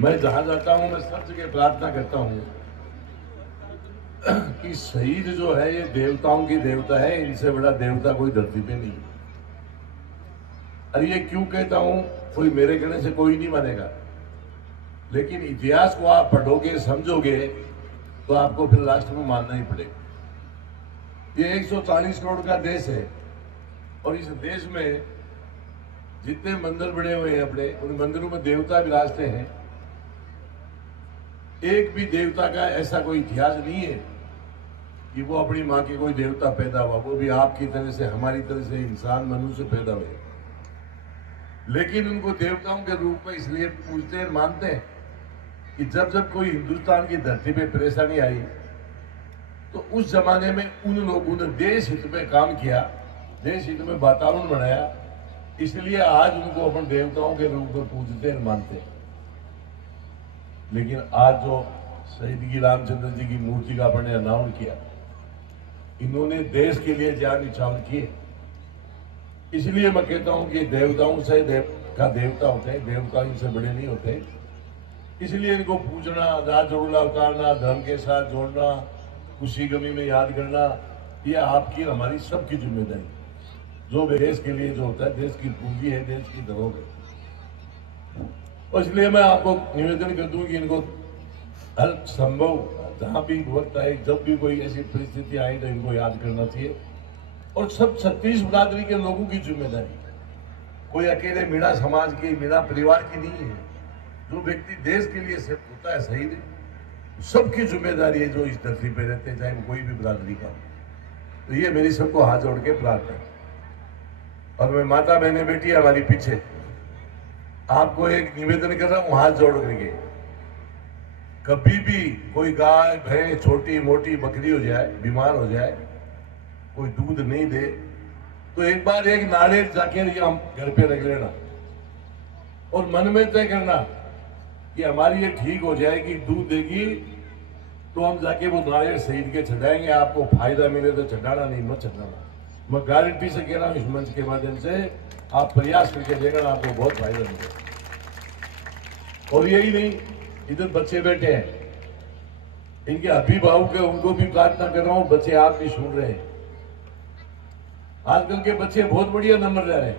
मैं जहां जाता हूं मैं सब जगह प्रार्थना करता हूं कि शहीद जो है ये देवताओं की देवता है, इनसे बड़ा देवता कोई धरती पे नहीं। और ये क्यों कहता हूं, कोई मेरे कहने से कोई नहीं मानेगा, लेकिन इतिहास को आप पढ़ोगे समझोगे तो आपको फिर लास्ट में मानना ही पड़ेगा। ये 140 करोड़ का देश है और इस देश में जितने मंदिर बने हुए हैं अपने, उन मंदिरों में देवता विराजते हैं। एक भी देवता का ऐसा कोई इतिहास नहीं है कि वो अपनी मां के कोई देवता पैदा हुआ, वो भी आपकी तरह से हमारी तरह से इंसान मनुष्य पैदा हुए। लेकिन उनको देवताओं के रूप में इसलिए पूजते हैं, मानते हैं कि जब जब कोई हिंदुस्तान की धरती पे परेशानी आई तो उस जमाने में उन लोगों ने देश हित में काम किया, देश हित में वातावरण बनाया, इसलिए आज उनको अपन देवताओं के रूप में पूजते हैं, मानते हैं। लेकिन आज जो शहीद की रामचंद्र जी की मूर्ति का अपन ने अनाउंस किया, इन्होंने देश के लिए जान न्यौछावर किए। इसलिए मैं कहता हूं कि देवताओं से का देवता होते हैं, देवता इनसे बड़े नहीं होते। इसलिए इनको पूजना, राज जोड़ना, उतारना, धर्म के साथ जोड़ना, खुशी गमी में याद करना, ये आपकी हमारी सबकी जिम्मेदारी। जो देश के लिए जो होता है, देश की पूंजी है, देश की धरोहर है। और इसलिए मैं आपको निवेदन कर दूं कि इनको हर संभव जहां भी वक्त आए, जब भी कोई ऐसी परिस्थिति आए तो इनको याद करना चाहिए। और सब 36 बिरादरी के लोगों की जिम्मेदारी, कोई अकेले मीणा समाज की, मीणा परिवार की नहीं है। जो व्यक्ति देश के लिए सिर्फ होता है शहीद, सबकी जिम्मेदारी है जो इस धरती पे रहते हैं, चाहे वो कोई भी बिरादरी का हो। तो ये मेरी सबको हाथ जोड़ के प्रार्थना है। और मैं माता बहने बेटी हमारी पीछे आपको एक निवेदन कर रहा हूं, हाथ जोड़ करके, कभी भी कोई गाय भैंस छोटी मोटी बकरी हो जाए, बीमार हो जाए, कोई दूध नहीं दे, तो एक बार एक नारियल जाके हम घर पे रख लेना और मन में तय करना कि हमारी ये ठीक हो जाएगी, दूध देगी, तो हम जाके वो नारियल शहीद के चढ़ाएंगे। आपको फायदा मिले तो चढ़ाना, नहीं मत चढ़ाना। मैं गारंटी से कह रहा हूं, इस मंच के माध्यम से आप प्रयास करके देखना, आपको बहुत फायदा मिलेगा। और यही नहीं, इधर बच्चे बैठे हैं, इनके अभिभावक है, उनको भी प्रार्थना कर रहा हूं, बच्चे आप भी सुन रहे हैं। आजकल के बच्चे बहुत बढ़िया नंबर ले रहे हैं,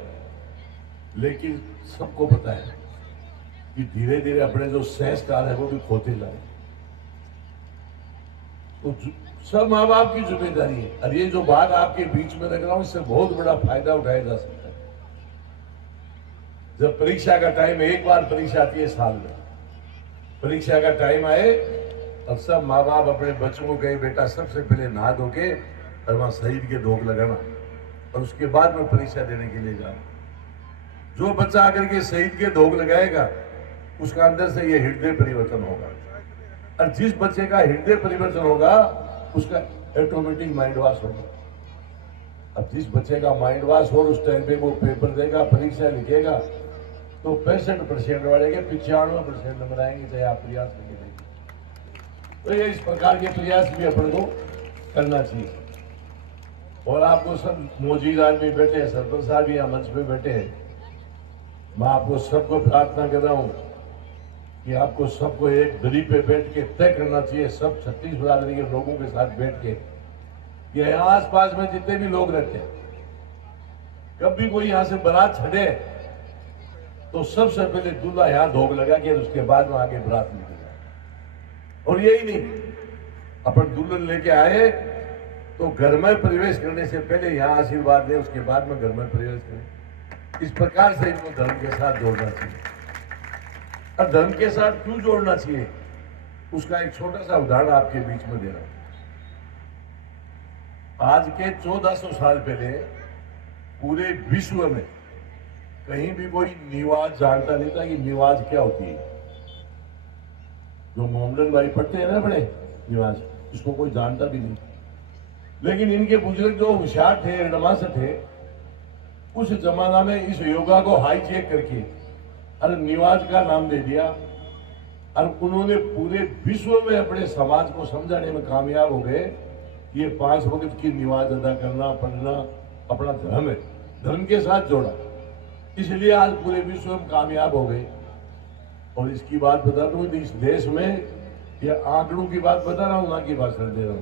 लेकिन सबको पता है कि धीरे धीरे अपने जो संस्कार है वो भी खोते जा रहे हैं। तो सब माँ बाप की जिम्मेदारी है। और ये जो बात आपके बीच में रख रहा हूं, इससे बहुत बड़ा फायदा उठाया जा सकता है। जब परीक्षा का टाइम, एक बार परीक्षा आती है साल में, परीक्षा का टाइम आए और सब माँ बाप अपने बच्चों को कहे, बेटा सबसे पहले नहा धो के और वहां शहीद के धोख लगाना, और उसके बाद में परीक्षा देने के लिए जाना। जो बच्चा आकर के शहीद के धोख लगाएगा, उसका अंदर से ये हृदय परिवर्तन होगा। और जिस बच्चे का हृदय परिवर्तन होगा, उसका ऑटोमेटिक माइंड वॉश होगा। अब जिस बच्चे का माइंड वॉश हो, उस टाइम पे वो पेपर देगा, परीक्षा लिखेगा, तो 65% वाले के 95% नंबर आएंगे, चाहे आप प्रयास करके देखिए। तो ये इस प्रकार के प्रयास भी अपन को करना चाहिए। और आपको सब मौजूद आदमी बैठे हैं, सरपंच साहब यहाँ मंच पे बैठे हैं, मैं आपको सबको प्रार्थना कर रहा हूं कि आपको सबको एक दरी पे बैठ के तय करना चाहिए, सब 36 बिरादरी के लोगों के साथ बैठ के, कि यहाँ आस पास में जितने भी लोग रहते हैं, कभी कोई यहाँ से बारात छड़े तो सबसे पहले दूल्हा यहाँ धोख लगा के उसके बाद में आगे बारात निकलेगा। और यही नहीं, अपन दुल्हन लेके आए तो घर में प्रवेश करने से पहले यहाँ आशीर्वाद दें, उसके बाद में घर में प्रवेश करें। इस प्रकार से इनको धर्म के साथ जोड़ना चाहिए। और धर्म के साथ क्यों जोड़ना चाहिए, उसका एक छोटा सा उदाहरण आपके बीच में दे रहा हूं। आज के 1400 साल पहले पूरे विश्व में कहीं भी कोई निवाज जानता नहीं था कि निवाज क्या होती है। जो मोहम्मदन भाई पढ़ते हैं ना बड़े निवाज, इसको कोई जानता भी नहीं। लेकिन इनके बुजुर्ग जो होशियार थे, रणमास थे, उस जमाना में इस योगा को हाई चेक करके और निवाज का नाम दे दिया। और उन्होंने पूरे विश्व में अपने समाज को समझाने में कामयाब हो गए। ये 5 वक्त की निवाज अदा करना, पढ़ना अपना धर्म है, धर्म के साथ जोड़ा, इसलिए आज पूरे विश्व में कामयाब हो गए। और इसकी बात बता दूं, इस देश में ये आंकड़ों की बात बता रहा हूं, ना की भाषण दे रहा हूं।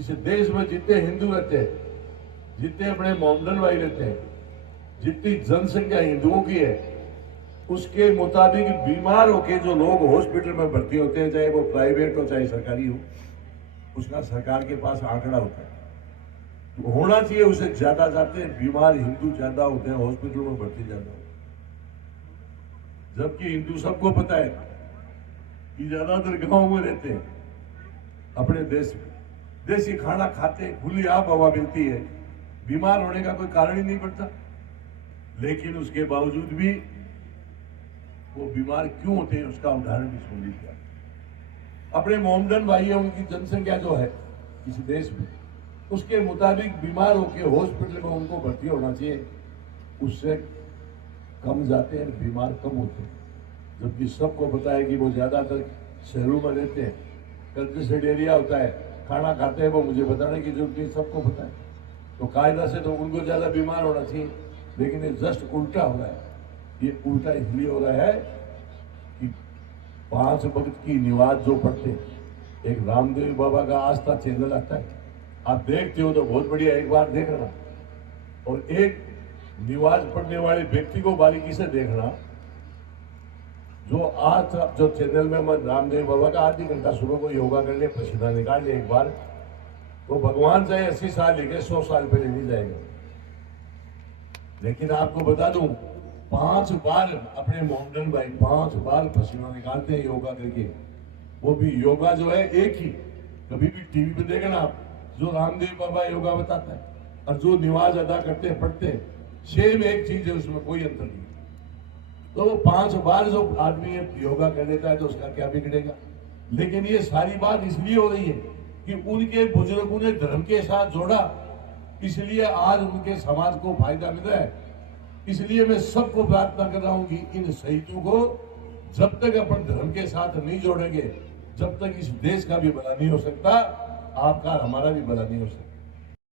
इस देश में जितने हिंदू रहते हैं, जितने अपने मोहम्मदन भाई रहते हैं, जितनी जनसंख्या हिंदुओं की है, उसके मुताबिक बीमार होकर जो लोग हॉस्पिटल में भर्ती होते हैं, चाहे वो प्राइवेट हो चाहे सरकारी हो, उसका सरकार के पास आंकड़ा होता है। तो होना चाहिए, उसे ज्यादा जाते हैं, बीमार हिंदू ज्यादा होते हैं, हॉस्पिटल में भर्ती ज्यादा होते हैं। जबकि हिंदू सबको पता है कि ज्यादातर गांव में रहते हैं, अपने देश में देसी खाना खाते हैं, खुली आब हवा मिलती है, बीमार होने का कोई कारण ही नहीं पड़ता। लेकिन उसके बावजूद भी वो बीमार क्यों होते हैं, उसका उदाहरण भी सुन लीजिए। अपने मोहम्मदन भाई है, उनकी जनसंख्या जो है इस देश में, उसके मुताबिक बीमार होकर हॉस्पिटल में उनको भर्ती होना चाहिए, उससे कम जाते हैं, बीमार कम होते हैं। जबकि सबको पता है कि वो ज्यादातर शहरों में रहते हैं, कंजेस्टेड एरिया होता है, खाना खाते हैं, वो मुझे बताने की जरूरत नहीं, सबको पता है। तो कायदा से तो उनको ज्यादा बीमार होना चाहिए, लेकिन ये जस्ट उल्टा हो रहा है। ये उल्टा इसलिए हो रहा है कि 5 वक्त की नमाज जो पढ़ते हैं, एक रामदेव बाबा का आस्था चैनल आता है, आप देखते हो तो बहुत बढ़िया, एक बार देखना, और एक नमाज पढ़ने वाले व्यक्ति को बारीकी से देखना। जो आज जो चैनल में मैं रामदेव बाबा का आधी घंटा सुबह को योगा कर ले, पसीना निकाल ले एक बार, तो भगवान चाहे 80 साल लेके 100 साल पहले नहीं जाएगा। लेकिन आपको बता दूं, 5 बार अपने मोहम्मदन भाई 5 बार पसीना निकालते हैं योगा करके। वो भी योगा जो है एक ही, कभी भी टीवी पे देखना आप, जो रामदेव बाबा योगा बताता है और जो नमाज अदा करते हैं, पढ़ते हैं, सेम एक चीज है, उसमें कोई अंतर नहीं। तो वो 5 बार जो आदमी योगा कर लेता है तो उसका क्या बिगड़ेगा। लेकिन ये सारी बात इसलिए हो रही है कि उनके बुजुर्गों ने धर्म के साथ जोड़ा, इसलिए आज उनके समाज को फायदा मिल रहा है। इसलिए मैं सबको प्रार्थना कर रहा हूं कि इन शहीदों को जब तक अपन धर्म के साथ नहीं जोड़ेंगे, जब तक इस देश का भी भला नहीं हो सकता, आपका हमारा भी भला नहीं हो सकता।